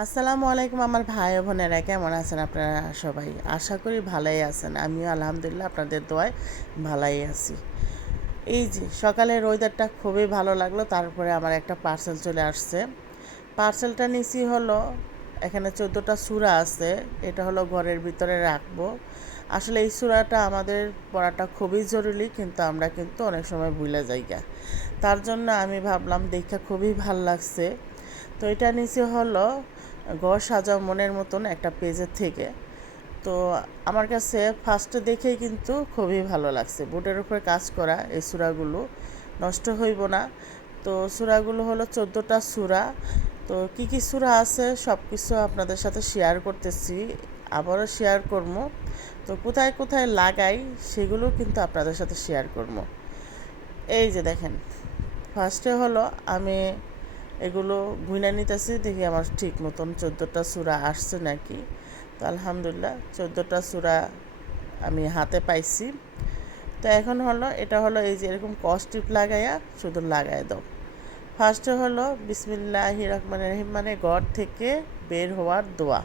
আসসালামু আলাইকুম আমার ভাই ও বোনেরা, কেমন আছেন আপনারা সবাই? আশা করি ভালোই আছেন। আমিও আলহামদুলিল্লাহ আপনাদের দোয়ায় ভালোই আছি। এই যে সকালের ওয়েদারটা খুবই ভালো লাগলো, তারপরে আমার একটা পার্সেল চলে আসছে। পার্সেলটা নিছি হলো, এখানে 14টা সূরা আছে। এটা হলো ঘরের ভিতরে রাখবো। আসলে এই সূরাটা আমাদের পড়াটা খুবই জরুরি, কিন্তু আমরা কিন্তু অনেক সময় ভুলে যাই গা। তার জন্য আমি ভাবলাম, দেখা খুবই ভাল লাগছে। তো এটা নিচে হলো ঘর সাজাও মনের মতন একটা পেজের থেকে। তো আমার কাছে ফার্স্টে দেখেই কিন্তু খুবই ভালো লাগছে। বোর্ডের উপরে কাজ করা এই সূরাগুলো নষ্ট হইব না। তো সূরাগুলো হলো 14টা সূরা। তো কি কি সূরা আছে সব কিছু আপনাদের সাথে শেয়ার করতেছি, আবারও শেয়ার করবো। তো কোথায় কোথায় লাগাই সেগুলো কিন্তু আপনাদের সাথে শেয়ার করবো। এই যে দেখেন, ফার্স্টে হলো আমি এগুলো গুইনা নিতেছি, দেখি আমার ঠিক মতন 14টা সূরা আসছে নাকি। তো আলহামদুলিল্লাহ 14টা সূরা আমি হাতে পাইছি। তো এখন হলো এটা হলো এই যে এরকম কস্টিপ লাগাইয়া শুধু লাগাই দাও। ফার্স্টে হলো বিসমিল্লাহির রহমানির রহিম, মানে ঘর থেকে বের হওয়ার দোয়া।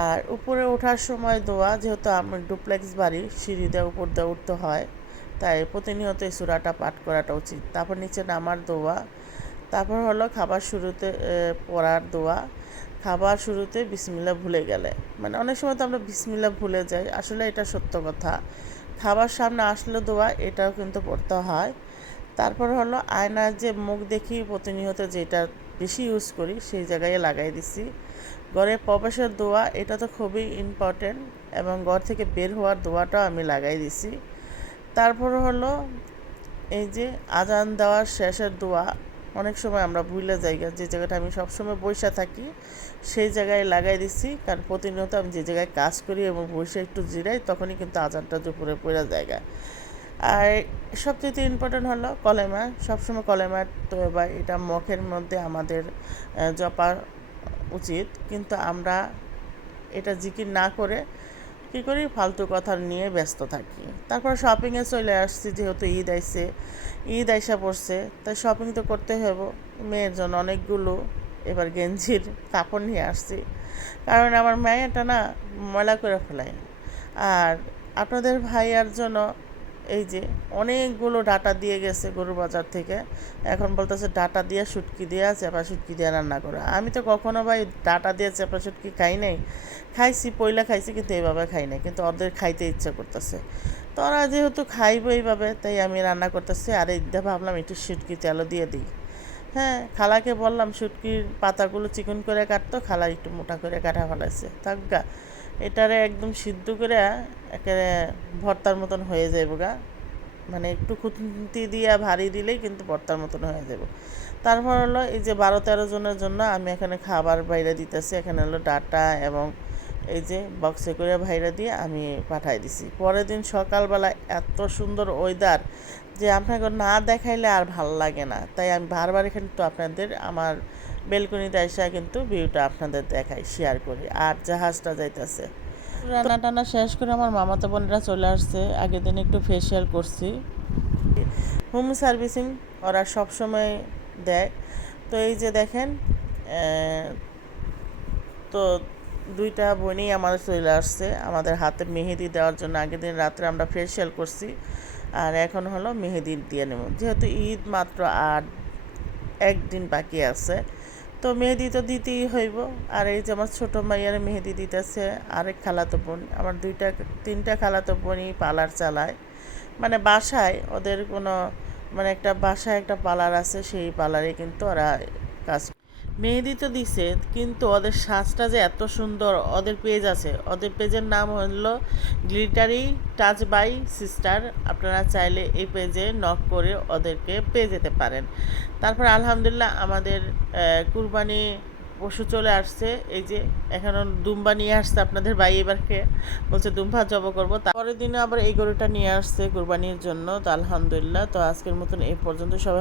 আর উপরে ওঠার সময় দোয়া, যেহেতু আমার ডুপ্লেক্স বাড়ি, সিঁড়ি দিয়ে উপর দিয়ে উঠতে হয়, তাই প্রতিনিয়ত এই সূরাটা পাঠ করাটা উচিত। তারপর নিচে নামার দোয়া। তারপর হলো খাবার শুরুতে পড়ার দোয়া। খাবার শুরুতে বিসমিল্লাহ ভুলে গেলে, মানে অনেক সময় তো আমরা বিসমিল্লাহ ভুলে যাই, আসলে এটা সত্য কথা। খাবার সামনে আসলে দোয়া, এটাও কিন্তু পড়তে হয়। তারপর হলো আয়নার যে মুখ দেখি প্রতিনিয়ত, যেটা বেশি ইউজ করি সেই জায়গায় লাগাই দিছি। ঘরে প্রবেশের দোয়া, এটা তো খুবই ইম্পর্টেন্ট, এবং ঘর থেকে বের হওয়ার দোয়াটাও আমি লাগাই দিছি। তারপর হলো এই যে আজান দেওয়ার শেষের দোয়া, অনেক সময় আমরা ভুলে যাই, যে জায়গাটা আমি সবসময় বসে থাকি সেই জায়গায় লাগাই দিছি, কারণ প্রতিনিয়ত আমি যে জায়গায় কাজ করি এবং বসে একটু জিরাই, তখনই কিন্তু আজানটা দুপুরে পড়ে জায়গা। আর সবচেয়ে ইম্পর্টেন্ট হলো কলেমা, সবসময় কলেমা তো এবার এটা মুখের মধ্যে আমাদের জপা উচিত, কিন্তু আমরা এটা জিকির না করে কী করি, ফালতু কথা নিয়ে ব্যস্ত থাকি। তারপর শপিংয়ে চলে আসছি, যেহেতু ঈদ আইসা পড়ছে, তাই শপিং তো করতে হবে। মেয়ের জন্য অনেকগুলো এবার গেঞ্জির কাপড় নিয়ে আসছি, কারণ আমার মেয়েটা না ময়লা করে ফেলায়। আর আপনাদের ভাইয়ার জন্য এই যে অনেকগুলো ডাটা দিয়ে গেছে গরুর বাজার থেকে। এখন বলতেছে ডাটা দিয়ে শুটকি দিয়ে চেপা শুটকি দিয়ে রান্না করে। আমি তো কখনো ভাই ডাটা দিয়ে চেপা শুটকি খাই নাই। খাইছি, পয়লা খাইছি, কিন্তু এইভাবে খাই নাই, কিন্তু ওদের খাইতে ইচ্ছা করতেছে। তো ওরা যেহেতু খাইবো এইভাবে, তাই আমি রান্না করতেছি। আর এই ভাবলাম একটু শুটকি তেলও দিয়ে দিই। হ্যাঁ, খালাকে বললাম শুটকির পাতাগুলো চিকন করে কাটতো, খালা একটু মোটা করে কাটা ফেলাইছে। থাকগা এটারে একদম সিদ্ধ করে একেবারে ভর্তার মতন হয়ে যাইব গা, মানে একটু খুন্তি দিয়া ভারী দিলেই কিন্তু ভর্তার মতন হয়ে যাব। তারপর হলো এই যে 12-13 জনের জন্য আমি এখানে খাবার বাইরে দিতেছি। এখানে হলো ডাটা এবং এই যে বক্সে করে ভাইরা দিয়ে আমি পাঠাই দিছি। পরের দিন সকালবেলা এত সুন্দর ওয়েদার, যে আপনাকে না দেখাইলে আর ভাল লাগে না, তাই আমি বারবার এখানে তো আপনাদের আমার বেলকনিতে এসে কিন্তু ভিউটা আপনাদের দেখাই, শেয়ার করি। আর জাহাজটা যাইতেছে। রান্না টান্না শেষ করে আমার মামাতো বোনেরা চলে আসছে। আগের দিন একটু ফেসিয়াল করছি। হোম সার্ভিসিং ওরা সবসময় দেয়। তো এই যে দেখেন, তো দুইটা বোনই আমাদের চলে আসছে আমাদের হাতে মেহেদি দেওয়ার জন্য। আগের দিন রাত্রে আমরা ফেসিয়াল করছি, আর এখন হলো মেহেদি দিয়ে নেব, যেহেতু ঈদ মাত্র আর একদিন বাকি আছে, তো মেহেদি তো দিতেই হইব। আর এই যে আমার ছোটো মাইয়ার মেহেদি দিতেছে আরেক খালাতো বোন। আমার 2-3টা খালাতো বোনই পার্লার চালায়, মানে বাসায় ওদের কোনো, মানে একটা বাসায় একটা পার্লার আছে, সেই পার্লারে কিন্তু ওরা কাজ। মেহেদি তো দিছে, কিন্তু ওদের সাজটা যে এত সুন্দর। ওদের পেজ আছে, ওদের পেজের নাম হলো গ্লিটারি টাচ বাই সিস্টার। আপনারা চাইলে এই পেজে নক করে ওদেরকে পেয়ে যেতে পারেন। তারপর আলহামদুলিল্লাহ আমাদের কুরবানি পশু চলে আসছে। এই যে এখনও দুম্বা নিয়ে আসছে আপনাদের ভাই, এবারকে বলছে দুম্বা জব করবো। তারপরের দিনে আবার এই গরুটা নিয়ে আসছে কুরবানির জন্য। তো আলহামদুলিল্লাহ, তো আজকের মতন এই পর্যন্ত। সবাই